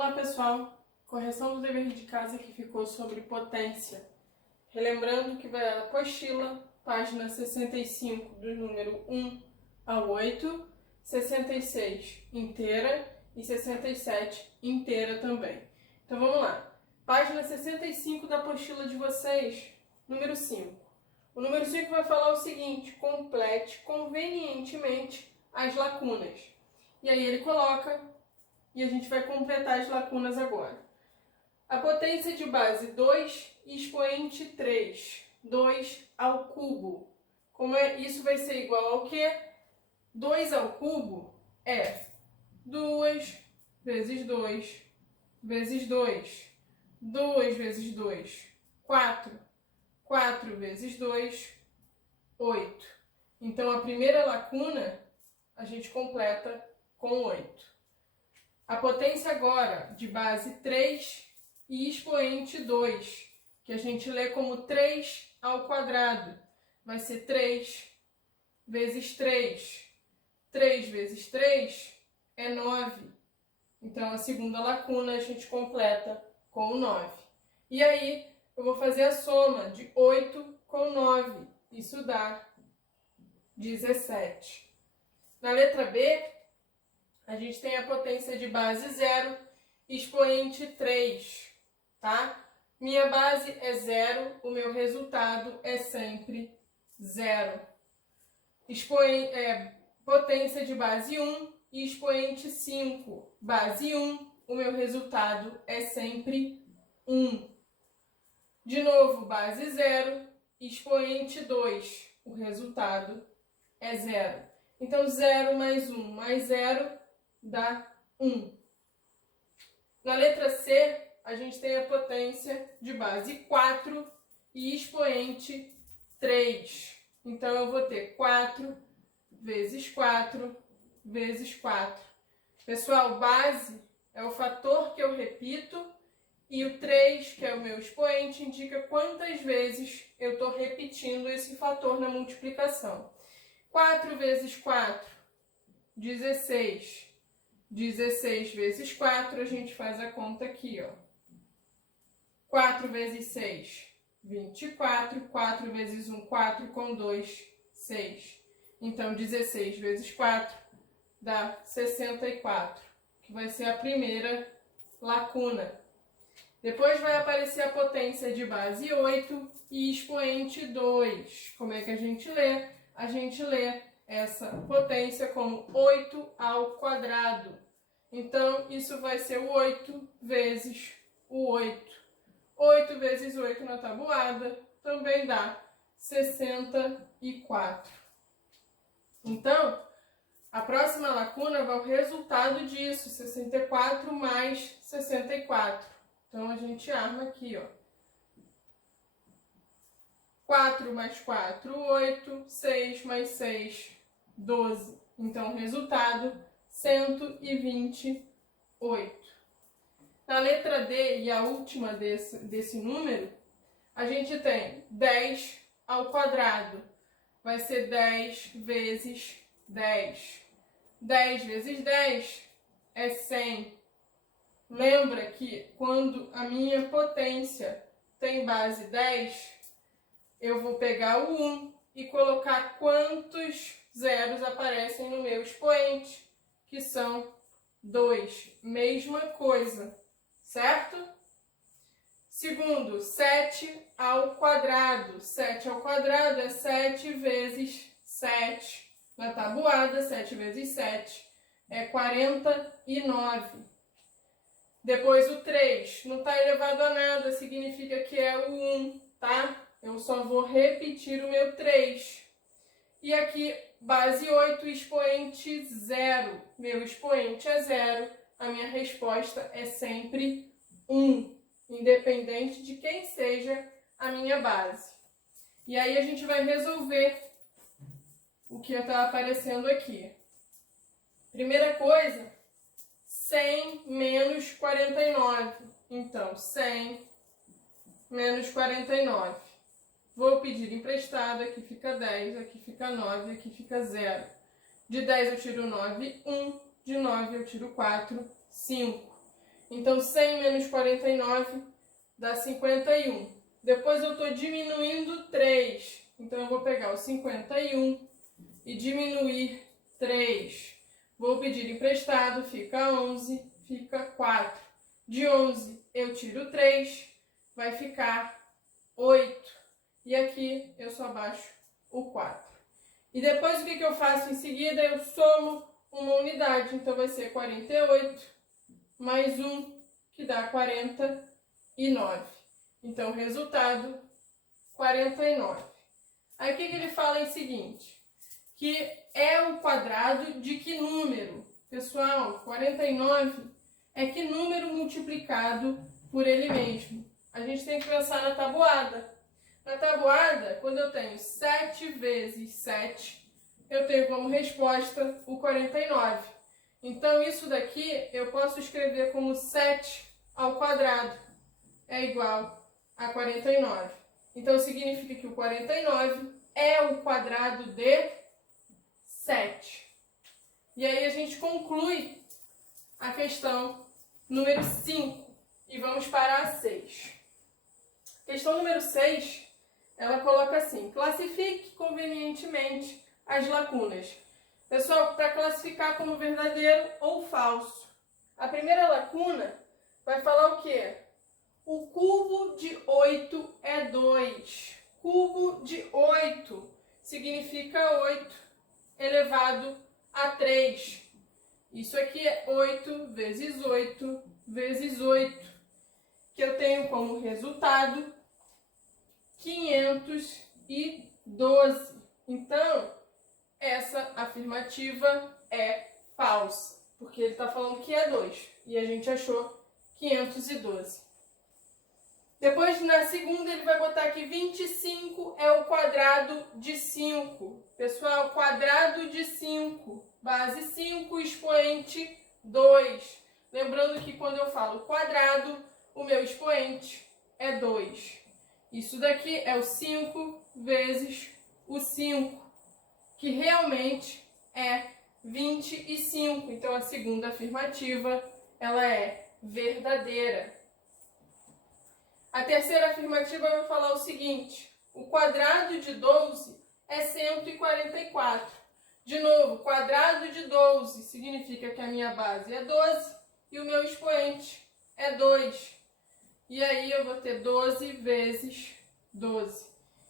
lá, pessoal. Correção do dever de casa que ficou sobre potência. Relembrando que vai a apostila, página 65, do número 1 ao 8, 66 inteira e 67 inteira também. Então vamos lá. Página 65 da apostila de vocês, número 5. O número 5 vai falar o seguinte: complete convenientemente as lacunas. E aí ele coloca, e a gente vai completar as lacunas agora. A potência de base 2 e expoente 3, 2 ao cubo. Como é, isso vai ser igual ao quê? 2 ao cubo é 2 vezes 2 vezes 2, 2 vezes 2, 4, 4 vezes 2, 8. Então, a primeira lacuna a gente completa com 8. A potência agora de base 3 e expoente 2, que a gente lê como 3 ao quadrado, vai ser 3 vezes 3. 3 vezes 3 é 9. Então, a segunda lacuna a gente completa com 9. E aí, eu vou fazer a soma de 8 com 9. Isso dá 17. Na letra B, a gente tem a potência de base 0 e expoente 3, tá? Minha base é 0, o meu resultado é sempre 0. Potência de base 1 e expoente 5. Base 1, o meu resultado é sempre 1. De novo, base 0, expoente 2, o resultado é 0. Então, 0 mais 1 mais 0 dá 1. Na letra C, a gente tem a potência de base 4 e expoente 3. Então, eu vou ter 4 vezes 4 vezes 4. Pessoal, base é o fator que eu repito e o 3, que é o meu expoente, indica quantas vezes eu estou repetindo esse fator na multiplicação. 4 vezes 4, 16. 16 vezes 4, a gente faz a conta aqui, ó. 4 vezes 6, 24. 4 vezes 1, 4. Com 2, 6. Então, 16 vezes 4 dá 64, que vai ser a primeira lacuna. Depois vai aparecer a potência de base 8 e expoente 2. Como é que a gente lê? A gente lê essa potência como 8 ao quadrado. Então, isso vai ser o 8 vezes o 8. 8 vezes 8 na tabuada também dá 64. Então, a próxima lacuna vai o resultado disso, 64 mais 64. Então, a gente arma aqui, ó. 4 mais 4, 8. 6 mais 6, 12. Então, resultado, 128. Na letra D, e a última desse número, a gente tem 10 ao quadrado. Vai ser 10 vezes 10. 10 vezes 10 é 100. Lembra que quando a minha potência tem base 10, eu vou pegar o 1 e colocar quantos zeros aparecem no meu expoente, que são 2. Mesma coisa, certo? Segundo, 7 ao quadrado. 7 ao quadrado é 7 vezes 7. Na tabuada, 7 vezes 7 é 49. Depois o 3, não está elevado a nada, significa que é o 1, tá? Eu só vou repetir o meu 3. E aqui, base 8, expoente 0. Meu expoente é 0, a minha resposta é sempre 1, independente de quem seja a minha base. E aí a gente vai resolver o que está aparecendo aqui. Primeira coisa, 100 menos 49. Então, 100 menos 49. Vou pedir emprestado, aqui fica 10, aqui fica 9, aqui fica 0. De 10 eu tiro 9, 1. De 9 eu tiro 4, 5. Então, 100 menos 49 dá 51. Depois eu estou diminuindo 3. Então, eu vou pegar o 51 e diminuir 3. Vou pedir emprestado, fica 11, fica 4. De 11 eu tiro 3, vai ficar 8. E aqui eu só baixo o 4. E depois o que eu faço em seguida? Eu somo uma unidade. Então vai ser 48 mais 1, que dá 49. Então, resultado, 49. Aí o que ele fala em seguinte? Que é o quadrado de que número? Pessoal, 49 é que número multiplicado por ele mesmo? A gente tem que pensar na tabuada. Na tabuada, quando eu tenho 7 vezes 7, eu tenho como resposta o 49. Então, isso daqui eu posso escrever como 7 ao quadrado é igual a 49. Então, significa que o 49 é o quadrado de 7. E aí a gente conclui a questão número 5 e vamos para a 6. Questão número 6, ela coloca assim: classifique convenientemente as lacunas. Pessoal, para classificar como verdadeiro ou falso. A primeira lacuna vai falar o quê? O cubo de 8 é 2. Cubo de 8 significa 8 elevado a 3. Isso aqui é 8 vezes 8 vezes 8, que eu tenho como resultado 512. Então, essa afirmativa é falsa, porque ele está falando que é 2 e a gente achou 512. Depois, na segunda, ele vai botar que 25 é o quadrado de 5. Pessoal, quadrado de 5, base 5, expoente 2. Lembrando que quando eu falo quadrado, o meu expoente é 2. Isso daqui é o 5 vezes o 5, que realmente é 25. Então, a segunda afirmativa, ela é verdadeira. A terceira afirmativa vai falar o seguinte: o quadrado de 12 é 144. De novo, quadrado de 12 significa que a minha base é 12 e o meu expoente é 2. E aí eu vou ter 12 vezes 12.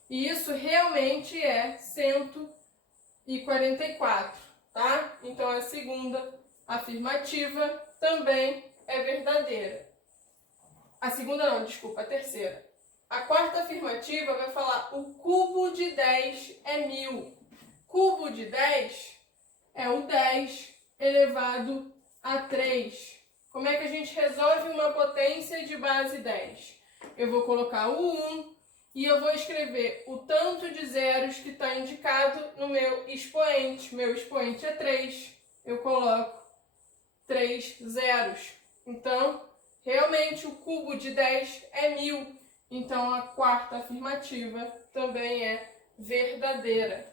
E isso realmente é 144, tá? Então a segunda afirmativa também é verdadeira. A segunda não, desculpa, a terceira. A quarta afirmativa vai falar: o cubo de 10 é 1000. Cubo de 10 é o 10 elevado a 3. Como é que a gente resolve uma potência de base 10? Eu vou colocar o 1 e eu vou escrever o tanto de zeros que está indicado no meu expoente. Meu expoente é 3. Eu coloco 3 zeros. Então, realmente, o cubo de 10 é 1000. Então, a quarta afirmativa também é verdadeira.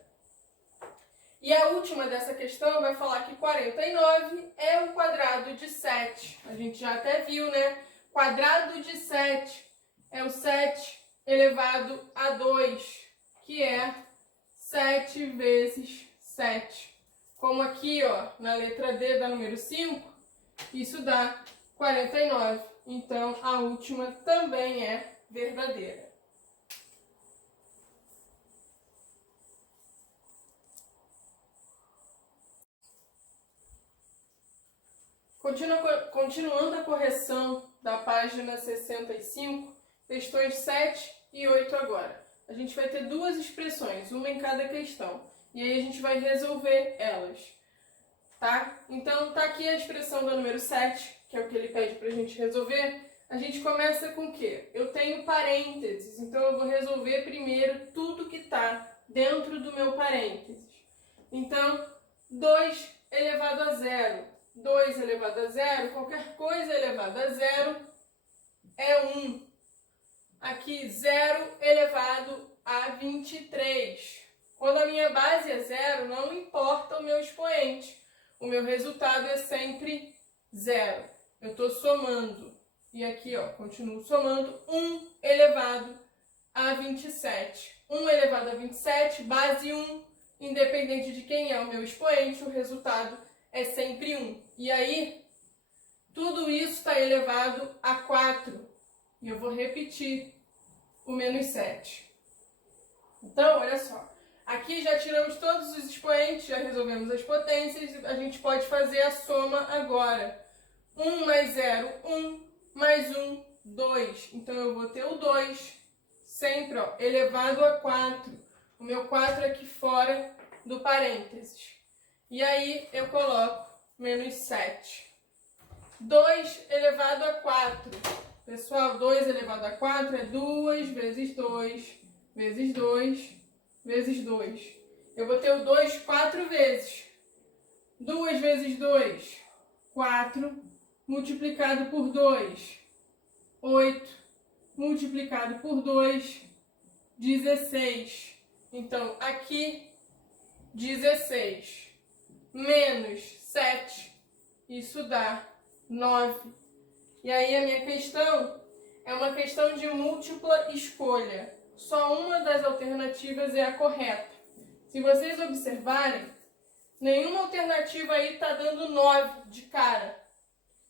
E a última dessa questão vai falar que 49 é o quadrado de 7. A gente já até viu, né? Quadrado de 7 é o 7 elevado a 2, que é 7 vezes 7. Como aqui, ó, na letra D da número 5, isso dá 49. Então, a última também é verdadeira. Continuando a correção da página 65, questões 7 e 8 agora. A gente vai ter duas expressões, uma em cada questão. E aí a gente vai resolver elas. Tá? Então, tá aqui a expressão da número 7, que é o que ele pede pra gente resolver. A gente começa com o quê? Eu tenho parênteses, então eu vou resolver primeiro tudo que tá dentro do meu parênteses. Então, 2 elevado a 0. 2 elevado a 0, qualquer coisa elevada a 0 é 1. Aqui, 0 elevado a 23. Quando a minha base é 0, não importa o meu expoente. O meu resultado é sempre 0. eu estou somando. E aqui, ó, continuo somando 1 elevado a 27. 1 elevado a 27, base 1, independente de quem é o meu expoente, o resultado é sempre 1. E aí, tudo isso está elevado a 4. E eu vou repetir o menos 7. Então, olha só. Aqui já tiramos todos os expoentes, já resolvemos as potências. A gente pode fazer a soma agora. 1 mais 0, 1. Mais 1, 2. Então, eu vou ter o 2 sempre, ó, elevado a 4. O meu 4 aqui fora do parênteses. E aí, eu coloco menos 7. 2 elevado a 4. Pessoal, 2 elevado a 4 é 2 vezes 2, vezes 2, vezes 2. Eu vou ter o 2 4 vezes. 2 vezes 2, 4, multiplicado por 2, 8, multiplicado por 2, 16. Então, aqui, 16, menos 7, isso dá 9. E aí a minha questão é uma questão de múltipla escolha. Só uma das alternativas é a correta. Se vocês observarem, nenhuma alternativa aí está dando 9 de cara.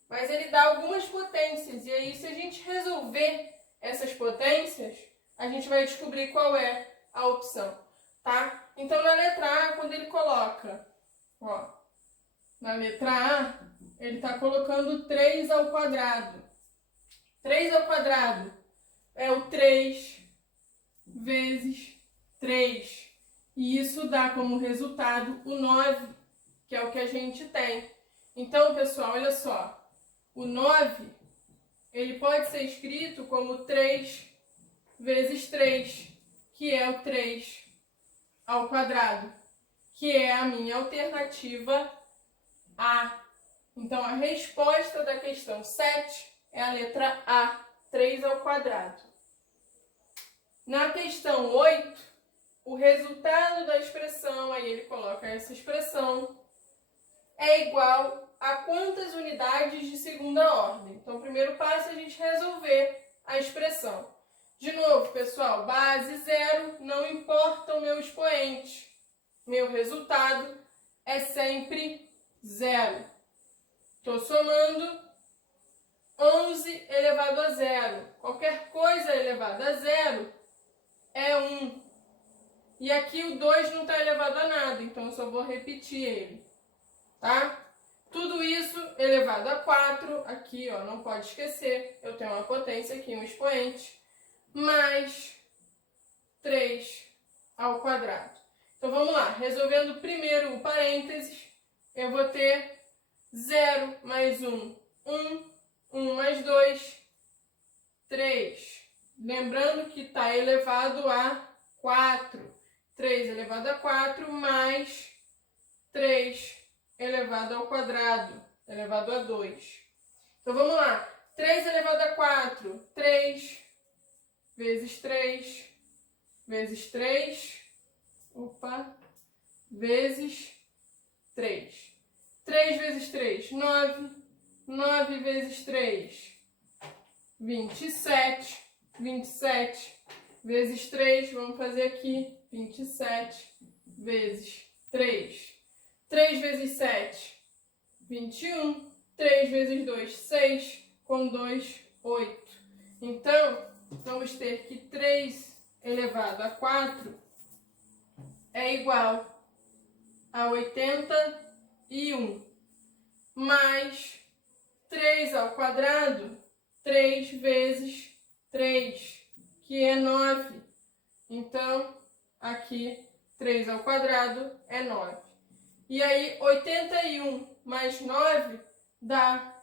Mas ele dá algumas potências. E aí, se a gente resolver essas potências, a gente vai descobrir qual é a opção, tá? Então, na letra A, quando ele coloca, ó, na letra A, ele está colocando 3 ao quadrado. 3 ao quadrado é o 3 vezes 3. E isso dá como resultado o 9, que é o que a gente tem. Então, pessoal, olha só. O 9, ele pode ser escrito como 3 vezes 3, que é o 3 ao quadrado, que é a minha alternativa A. Então, a resposta da questão 7 é a letra A, 3 ao quadrado. Na questão 8, o resultado da expressão, aí ele coloca essa expressão, é igual a quantas unidades de segunda ordem? Então, o primeiro passo é a gente resolver a expressão. De novo, pessoal, base 0, não importa o meu expoente. Meu resultado é sempre 0. Estou somando 11 elevado a 0. Qualquer coisa elevada a 0 é 1. E aqui o 2 não está elevado a nada, então eu só vou repetir ele. Tá? Tudo isso elevado a 4, aqui, ó, não pode esquecer, eu tenho uma potência aqui, um expoente, mais 3 ao quadrado. Então, vamos lá, resolvendo primeiro o parênteses, eu vou ter 0 mais 1, 1, 1 mais 2, 3. Lembrando que está elevado a 4. 3 elevado a 4 mais 3 elevado ao quadrado, elevado a 2. Então, vamos lá. 3 elevado a 4, 3 vezes 3, vezes 3, vezes 3. 3 vezes 3, 9. 9 vezes 3, 27. 27 vezes 3, vamos fazer aqui, 27 vezes 3. 3 vezes 7, 21. 3 vezes 2, 6. Com 2, 8. Então, vamos ter que 3 elevado a 4 é igual a 81. Mais 3 ao quadrado, 3 vezes 3, que é 9. Então, aqui, 3 ao quadrado é 9. E aí, 81 mais 9 dá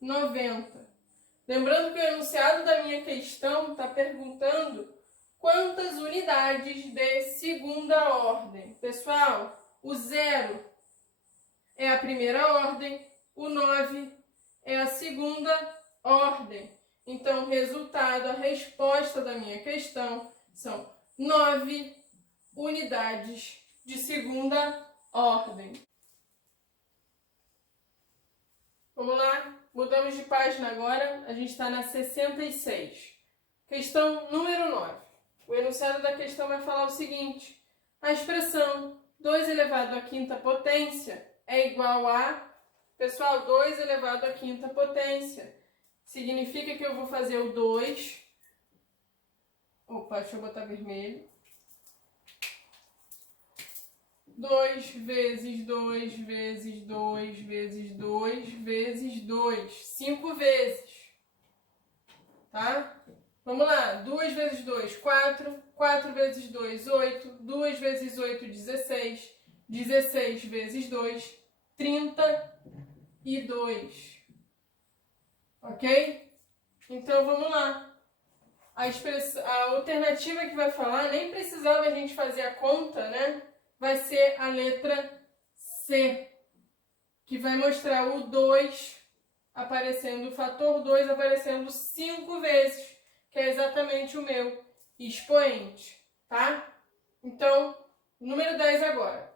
90. Lembrando que o enunciado da minha questão está perguntando quantas unidades de segunda ordem. Pessoal, o 0 é a primeira ordem, o 9 é a segunda ordem. Então, o resultado, a resposta da minha questão são 9 unidades de segunda ordem. Vamos lá? Mudamos de página agora, a gente está na 66. Questão número 9. O enunciado da questão vai falar o seguinte: a expressão 2 elevado à quinta potência é igual a... Pessoal, 2 elevado à quinta potência. Significa que eu vou fazer o 2... Opa, deixa eu botar vermelho. 2 vezes 2 vezes 2 vezes 2 vezes 2. 5 vezes. Tá? Vamos lá. 2 vezes 2, 4. 4 vezes 2, 8. 2 vezes 8, 16. 16 vezes 2, 32. Ok? Então, vamos lá. A alternativa que vai falar, nem precisava a gente fazer a conta, né? Vai ser a letra C, que vai mostrar o 2 aparecendo, o fator 2 aparecendo 5 vezes, que é exatamente o meu expoente, tá? Então, número 10 agora.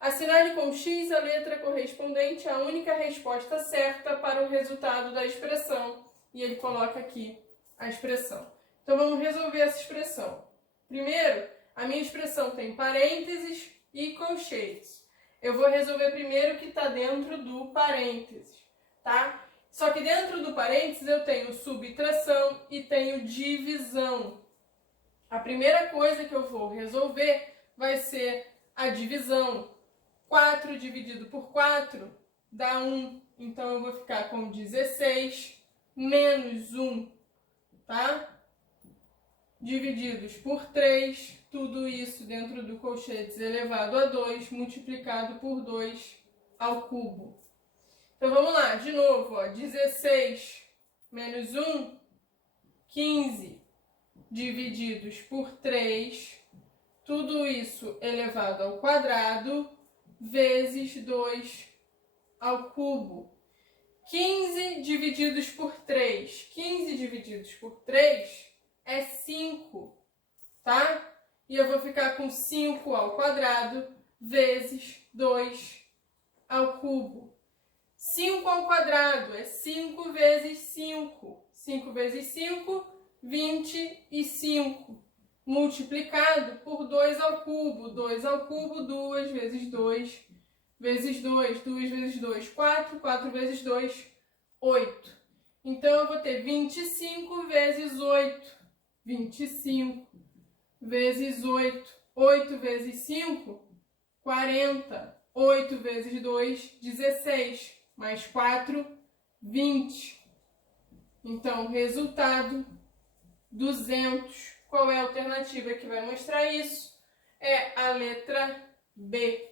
Assinale com X a letra correspondente à única resposta certa para o resultado da expressão. E ele coloca aqui a expressão. Então, vamos resolver essa expressão. Primeiro, a minha expressão tem parênteses e colchetes. Eu vou resolver primeiro o que está dentro do parênteses, tá? Só que dentro do parênteses eu tenho subtração e tenho divisão. A primeira coisa que eu vou resolver vai ser a divisão. 4 dividido por 4 dá 1. Então, eu vou ficar com 16 menos 1, tá? Divididos por 3, tudo isso dentro do colchetes elevado a 2, multiplicado por 2 ao cubo. Então, vamos lá, de novo, ó, 16 menos 1, 15, divididos por 3, tudo isso elevado ao quadrado, vezes 2 ao cubo. 15 divididos por 3, 15 divididos por 3 é 5, tá? E eu vou ficar com 5 ao quadrado vezes 2 ao cubo. 5 ao quadrado é 5 vezes 5. 5 vezes 5, 25. Multiplicado por 2 ao cubo. 2 ao cubo, 2 vezes 2 vezes 2. 2 vezes 2, 4. 4 vezes 2, 8. Então, eu vou ter 25 vezes 8. 25 vezes 8. 8 vezes 5, 40. 8 vezes 2, 16. Mais 4, 20. Então, resultado, 200. Qual é a alternativa que vai mostrar isso? É a letra B.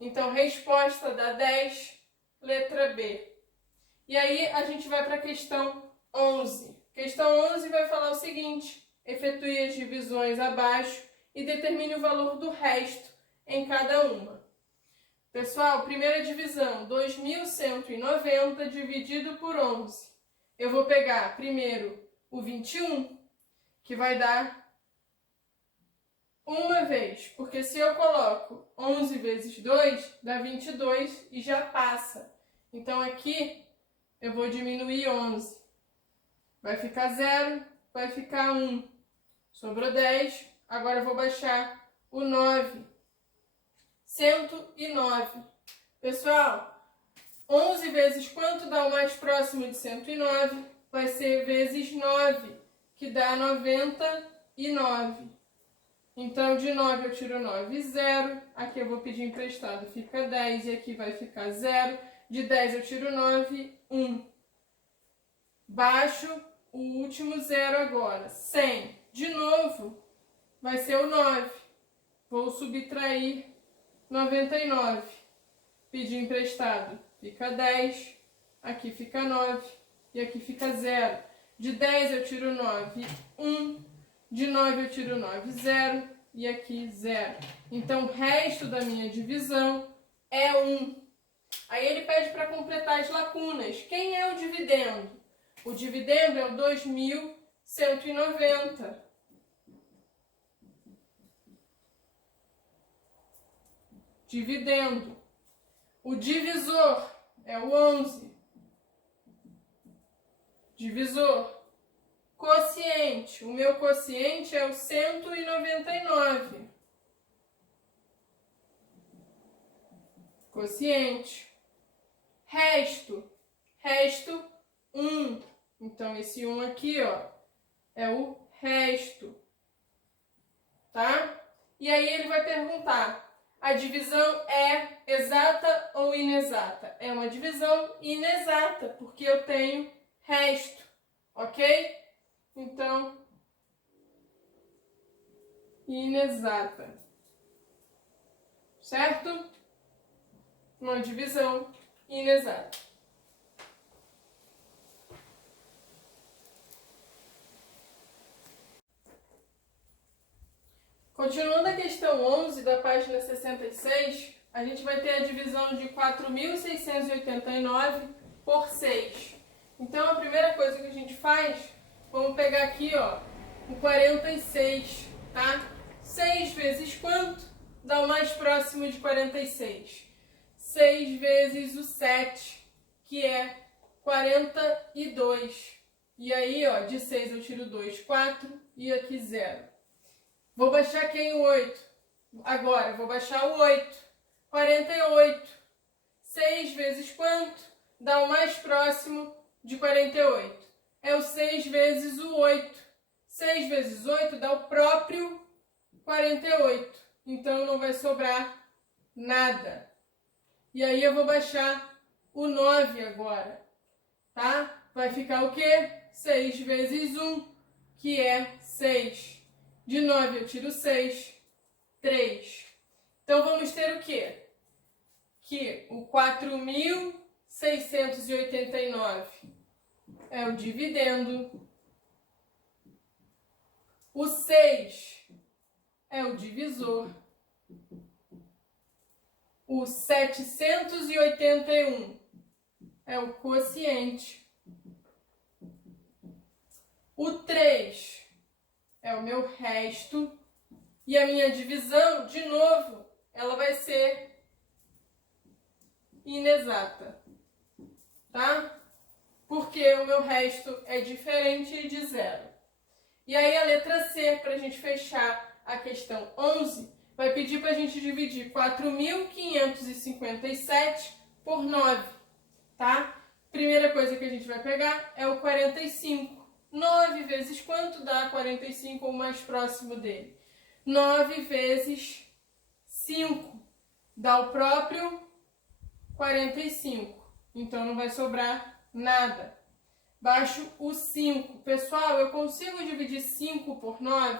Então, resposta da 10, letra B. E aí, a gente vai para a questão 11. Questão 11 vai falar o seguinte: efetue as divisões abaixo e determine o valor do resto em cada uma. Pessoal, primeira divisão, 2.190 dividido por 11. Eu vou pegar primeiro o 21, que vai dar uma vez, porque se eu coloco 11 vezes 2, dá 22 e já passa. Então, aqui eu vou diminuir 11. Vai ficar 0, vai ficar 1. Sobrou 10, agora eu vou baixar o 9. 109. Pessoal, 11 vezes quanto dá o mais próximo de 109? Vai ser vezes 9, que dá 99. Então, de 9 eu tiro 9, 0. Aqui eu vou pedir emprestado, fica 10. E aqui vai ficar 0. De 10 eu tiro 9, 1. Baixo o último 0 agora. 100. De novo, vai ser o 9. Vou subtrair 99. Pedir emprestado, fica 10. Aqui fica 9. E aqui fica 0. De 10 eu tiro 9, 1. De 9 eu tiro 9, 0. E aqui 0. Então, o resto da minha divisão é 1. Aí ele pede para completar as lacunas. Quem é o dividendo? O dividendo é o 2.190. Dividendo. O divisor é o 11. Divisor. Quociente. O meu quociente é o 199. Quociente. Resto. Resto, 1. Então, esse 1 aqui, ó, é o resto. Tá? E aí ele vai perguntar, a divisão é exata ou inexata? É uma divisão inexata, porque eu tenho resto, ok? Então, inexata. Certo? Uma divisão inexata. Continuando a questão 11 da página 66, a gente vai ter a divisão de 4.689 por 6. Então, a primeira coisa que a gente faz, vamos pegar aqui, ó, o 46, tá? 6 vezes quanto? Dá o mais próximo de 46. 6 vezes o 7, que é 42. E aí, ó, de 6 eu tiro 2, 4, e aqui 0. Vou baixar quem? O 8. Agora, vou baixar o 8. 48. 6 vezes quanto? Dá o mais próximo de 48. É o 6 vezes o 8. 6 vezes 8 dá o próprio 48. Então, não vai sobrar nada. E aí, eu vou baixar o 9 agora. Tá? Vai ficar o quê? 6 vezes 1, que é 6. De 9 eu tiro 6, 3. Então, vamos ter o quê? Que o 4.689 é o dividendo. O 6 é o divisor. O 781 é o quociente. O 3 é o meu resto. E a minha divisão, de novo, ela vai ser inexata. Tá? Porque o meu resto é diferente de 0. E aí a letra C, para a gente fechar a questão 11, vai pedir para a gente dividir 4.557 por 9. Tá? Primeira coisa que a gente vai pegar é o 45. 9 vezes quanto dá 45, ou mais próximo dele? 9 vezes 5 dá o próprio 45. Então, não vai sobrar nada. Baixo o 5. Pessoal, eu consigo dividir 5 por 9?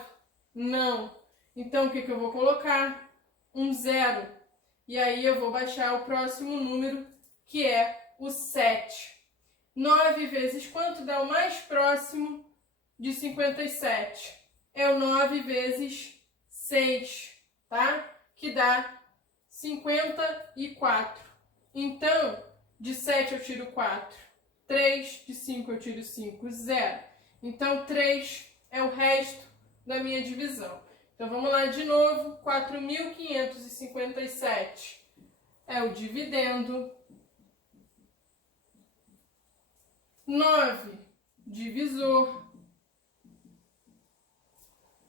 Não. Então, o que eu vou colocar? Um 0. E aí, eu vou baixar o próximo número, que é o 7. 9 vezes quanto dá o mais próximo de 57? É o 9 vezes 6, tá? Que dá 54. Então, de 7 eu tiro 4. 3, de 5 eu tiro 5, 0. Então, 3 é o resto da minha divisão. Então, vamos lá de novo. 4.557 é o dividendo. 9, divisor.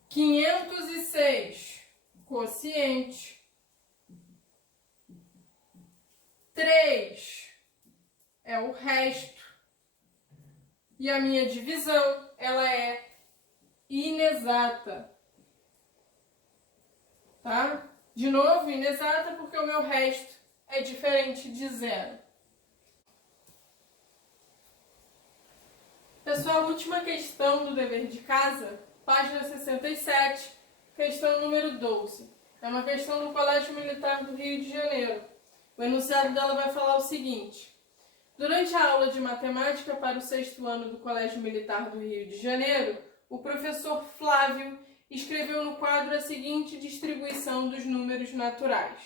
506, quociente. 3 é o resto. E a minha divisão, ela é inexata. Tá? De novo, inexata porque o meu resto é diferente de 0. Pessoal, última questão do dever de casa, página 67, questão número 12. É uma questão do Colégio Militar do Rio de Janeiro. O enunciado dela vai falar o seguinte: durante a aula de matemática para o 6º ano do Colégio Militar do Rio de Janeiro, o professor Flávio escreveu no quadro a seguinte distribuição dos números naturais.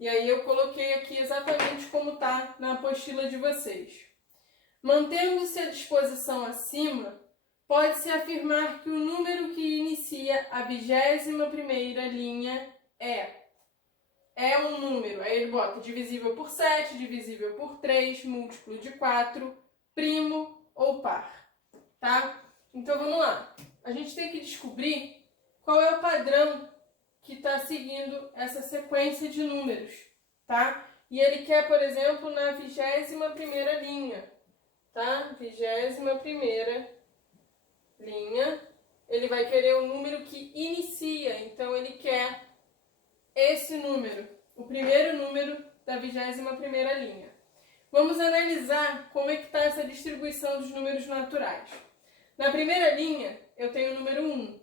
E aí eu coloquei aqui exatamente como está na apostila de vocês. Mantendo-se a disposição acima, pode-se afirmar que o número que inicia a 21ª linha é um número. Aí ele bota divisível por 7, divisível por 3, múltiplo de 4, primo ou par. tá? Então vamos lá. A gente tem que descobrir qual é o padrão que está seguindo essa sequência de números, tá? E ele quer, por exemplo, na 21ª linha, tá? 21ª linha, ele vai querer o número que inicia, então ele quer esse número, o primeiro número da 21ª linha. Vamos analisar como é que está essa distribuição dos números naturais. Na primeira linha, eu tenho o número 1.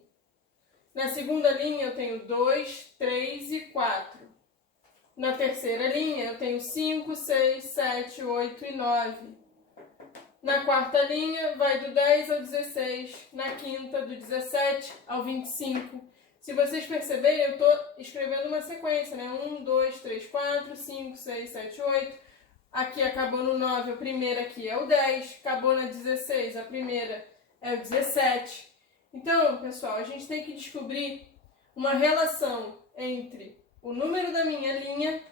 Na segunda linha, eu tenho 2, 3 e 4. Na terceira linha, eu tenho 5, 6, 7, 8 e 9. Na quarta linha, vai do 10 ao 16. Na quinta, do 17 ao 25. Se vocês perceberem, eu estou escrevendo uma sequência, né? 1, 2, 3, 4, 5, 6, 7, 8. Aqui acabou no 9, a primeira aqui é o 10. Acabou na 16, a primeira é o 17. Então, pessoal, a gente tem que descobrir uma relação entre o número da minha linha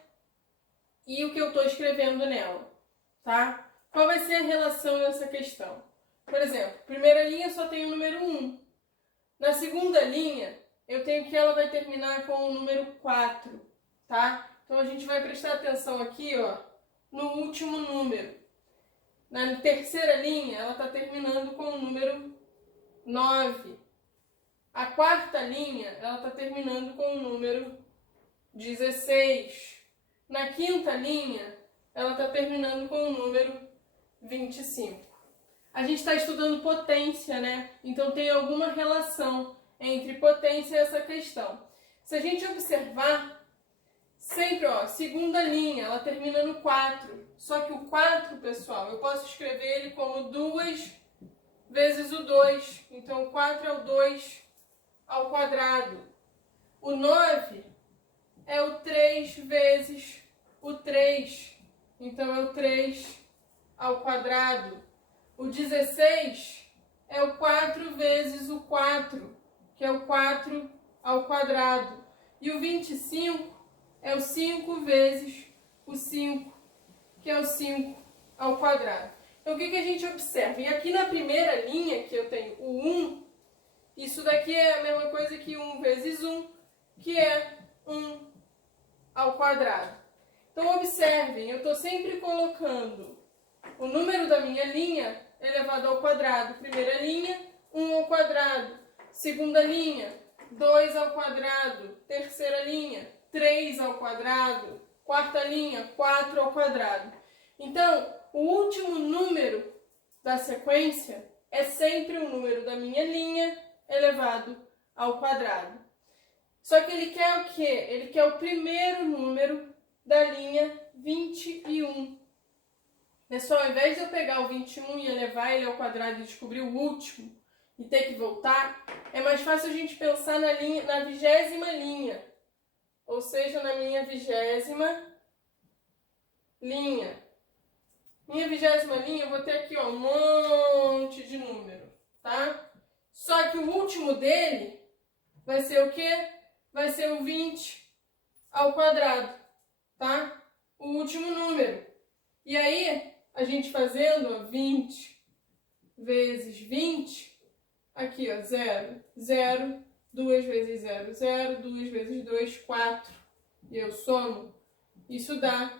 e o que eu estou escrevendo nela, tá? Qual vai ser a relação nessa questão? Por exemplo, primeira linha só tem o número 1. Na segunda linha, eu tenho que ela vai terminar com o número 4, tá? Então, a gente vai prestar atenção aqui, ó, no último número. Na terceira linha, ela está terminando com o número 9. A quarta linha, ela está terminando com o número 16. Na quinta linha, ela está terminando com o número 25. A gente está estudando potência, né? Então tem alguma relação entre potência e essa questão. Se a gente observar, sempre, ó, segunda linha, ela termina no 4. Só que o 4, pessoal, eu posso escrever ele como 2 vezes o 2. Então, o 4 é o 2 ao quadrado. O 9 é o 3 vezes o 3. Então, é o 3 ao quadrado. O 16 é o 4 vezes o 4, que é o 4 ao quadrado. E o 25 é o 5 vezes o 5, que é o 5 ao quadrado. Então, o que a gente observa? E aqui na primeira linha, que eu tenho o 1, isso daqui é a mesma coisa que 1 vezes 1, que é 1 ao quadrado. Então, observem, eu estou sempre colocando o número da minha linha elevado ao quadrado. Primeira linha, 1 ao quadrado. Segunda linha, 2 ao quadrado. Terceira linha, 3 ao quadrado. Quarta linha, 4 ao quadrado. Então, o último número da sequência é sempre o número da minha linha elevado ao quadrado. Só que ele quer o quê? Ele quer o primeiro número da linha 21. Pessoal, ao invés de eu pegar o 21 e elevar ele ao quadrado e descobrir o último e ter que voltar, é mais fácil a gente pensar na 20ª linha. Ou seja, na minha 20ª linha. Minha 20ª linha, eu vou ter aqui, ó, um monte de número, tá? Só que o último dele vai ser o quê? Vai ser o 20 ao quadrado, tá? O último número. E aí, a gente fazendo, ó, 20 vezes 20, aqui, ó, 0, 0, 2 vezes 0, 0, 2 vezes 2, 4. E eu somo, isso dá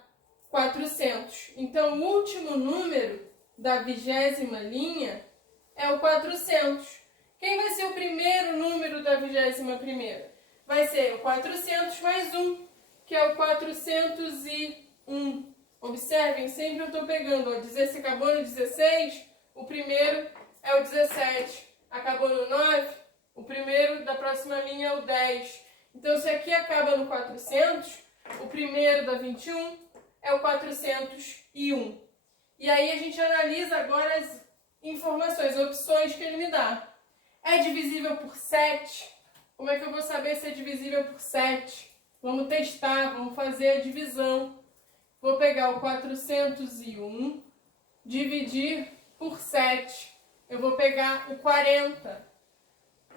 400. Então, o último número da 20ª linha é o 400. Quem vai ser o primeiro número da 21ª? Vai ser o 400 mais 1, que é o 401. Observem, sempre eu estou pegando, ó, se acabou no 16, o primeiro é o 17. Acabou no 9, o primeiro da próxima linha é o 10. Então, se aqui acaba no 400, o primeiro da 21 é o 401. E aí a gente analisa agora as informações, opções que ele me dá. É divisível por 7? Como é que eu vou saber se é divisível por 7? Vamos testar, vamos fazer a divisão. Vou pegar o 401, dividir por 7. Eu vou pegar o 40.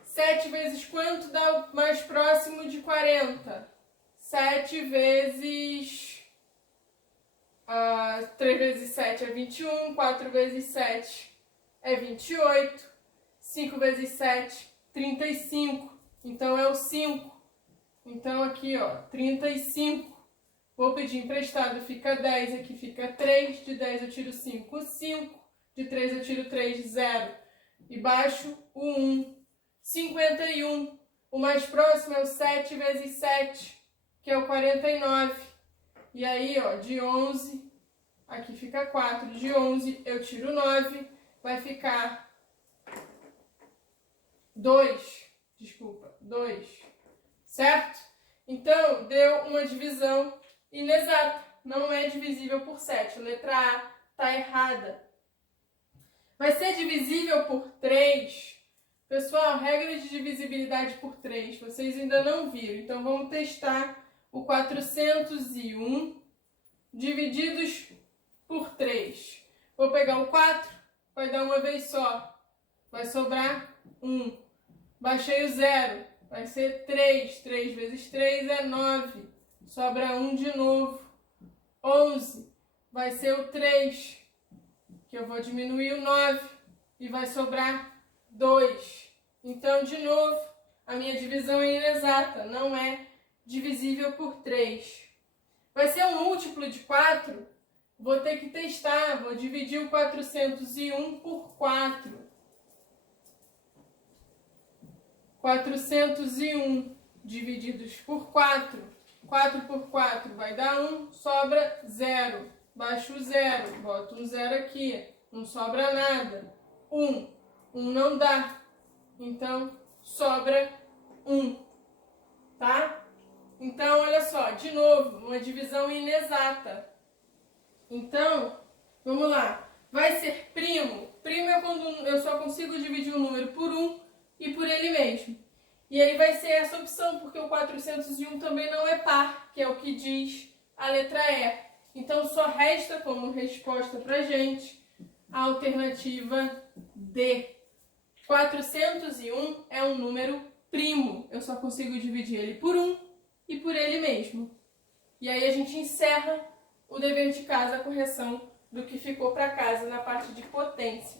7 vezes quanto dá o mais próximo de 40? 7 vezes... 3 vezes 7 é 21, 4 vezes 7 é 28. 5 vezes 7, 35. Então, é o 5. Então, aqui, ó, 35. Vou pedir emprestado, fica 10. Aqui fica 3. De 10 eu tiro 5, 5. De 3 eu tiro 3, 0. E baixo o 1. 51. O mais próximo é o 7 vezes 7, que é o 49. E aí, ó, de 11, aqui fica 4. De 11 eu tiro 9, vai ficar 2. Desculpa, 2. Certo? Então, deu uma divisão inexata. Não é divisível por 7. A letra A está errada. Vai ser divisível por 3. Pessoal, regra de divisibilidade por 3. Vocês ainda não viram. Então, vamos testar o 401 divididos por 3. Vou pegar o 4, vai dar uma vez só. Vai sobrar 1. Baixei o 0. Vai ser 3. 3 vezes 3 é 9. Sobra 1 de novo. 11. Vai ser o 3. Que eu vou diminuir o 9. E vai sobrar 2. Então, de novo, a minha divisão é inexata. Não é divisível por 3. Vai ser um múltiplo de 4. Vou ter que testar. Vou dividir o 401 por 4. 401 divididos por 4. 4 por 4 vai dar 1, sobra 0. Baixo o 0, boto um 0 aqui, não sobra nada. 1. 1 não dá, então sobra 1. Tá? Então, olha só, de novo, uma divisão inexata. Então, vamos lá. Vai ser primo. Primo é quando eu só consigo dividir um número por 1 e por ele mesmo. E aí vai ser essa opção, porque o 401 também não é par, que é o que diz a letra E. Então, só resta como resposta pra gente a alternativa D. 401 é um número primo. Eu só consigo dividir ele por 1 e por ele mesmo. E aí a gente encerra o dever de casa, a correção do que ficou para casa na parte de potência.